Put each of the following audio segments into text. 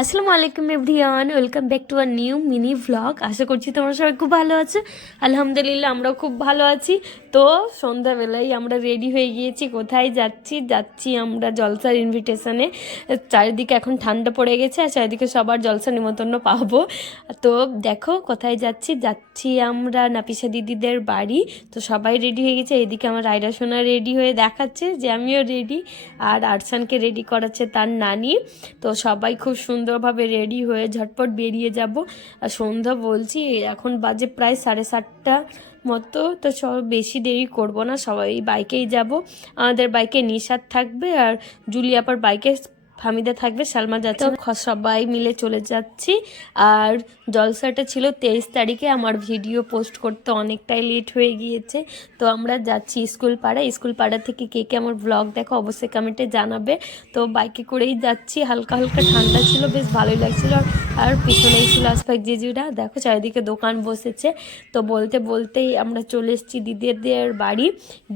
আসসালামু আলাইকুম everyone, welcome back to our new mini vlog. আশা করছি তোমরা সবাই খুব ভালো আছো। আলহামদুলিল্লাহ আমরাও খুব ভালো আছি। তো সন্ধ্যাবেলায় আমরা রেডি হয়ে গিয়েছি। কোথায় যাচ্ছি আমরা জলসার ইনভিটেশনে। চারিদিকে এখন ঠান্ডা পড়ে গেছে আর চারিদিকে সবার জলসা নিমন্ত্রণ পাবো। তো দেখো কোথায় যাচ্ছি আমরা নাপিসা দিদিদের বাড়ি। তো সবাই রেডি হয়ে গেছে। এদিকে আমার রায়রা সোনা রেডি হয়ে দেখাচ্ছে যে আমিও রেডি, আর আরসানকে রেডি করাচ্ছে তার নানি। তো সবাই খুব সুন্দরভাবে রেডি হয়ে ঝটপট বেরিয়ে যাব। আর সন্ধ্যা বলছি এখন বাজে প্রায় 7:30 মতো। তো সব বেশি দেরি করব না, সবাই বাইকেই যাব। আমাদের বাইকে নিশাদ থাকবে আর জুলিয়াপার বাইকে ফামিদা থাকবে, সালমা যাচ্ছে। সবাই মিলে চলে যাচ্ছি। আর জলসাটা ছিল 23 তারিখে। আমার ভিডিও পোস্ট করতে অনেকটাই লেট হয়ে গিয়েছে। তো আমরা যাচ্ছি স্কুল পাড়া থেকে কে কে আমার ব্লগ দেখো অবশ্যই কমেন্টে জানাবে। তো বাইকে করেই যাচ্ছি, হালকা হালকা ঠান্ডা ছিল, বেশ ভালোই লাগছিল। আর পিছনেই ছিল আশপাশ জিজুরা, দেখো চারিদিকে দোকান বসেছে। তো বলতে বলতেই আমরা চলে এসেছি দিদিদের বাড়ি।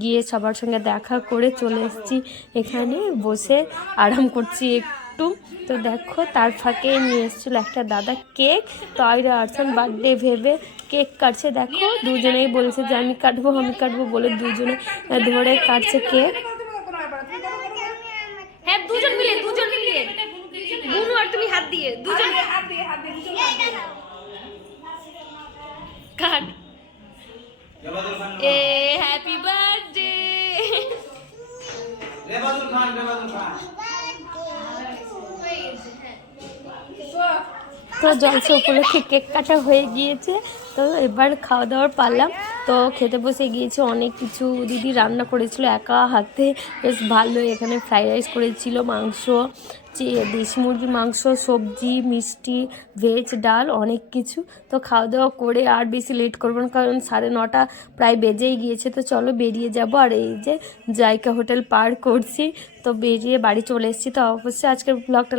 গিয়ে সবার সঙ্গে দেখা করে চলে এসেছি, এখানে বসে আরাম করছি একটু। তো দেখো তার ফাঁকে নিয়ে এসেছিল একটা দাদা কেক। তো আয়রা আরসান বার্থডে ভেবে কেক কাটছে। দেখো দুজনেই বলছে যে আমি কাটবো বলে দুজনে ধরে কাটছে কেক। হ্যাঁ দুজন মিলে বুনু আর তুমি হাত দিয়ে দুজন কাট। এ হ্যাপি বার্থডে। তো জলসা উপলক্ষে কেক কাটা হয়ে গিয়েছে। তো এবার খাওয়া দাওয়ার পারলাম। তো খেতে বসে গিয়েছে, অনেক কিছু দিদি রান্না করেছিল একা হাতে, বেশ ভালো। এখানে ফ্রাইড রাইস করেছিল, মাংস, দেশি মুরগির মাংস, সবজি, মিষ্টি, ভেজ, ডাল, অনেক কিছু। তো খাওয়া দাওয়া করে আর বেশি লেট করবো না, কারণ 9:30 প্রায় বেজেই গিয়েছে। তো চলো বেরিয়ে যাব। আর এই যে জায়কা হোটেল পার করছি, তো বেরিয়ে বাড়ি চলে এসেছি। তো অবশ্যই আজকের ব্লগটা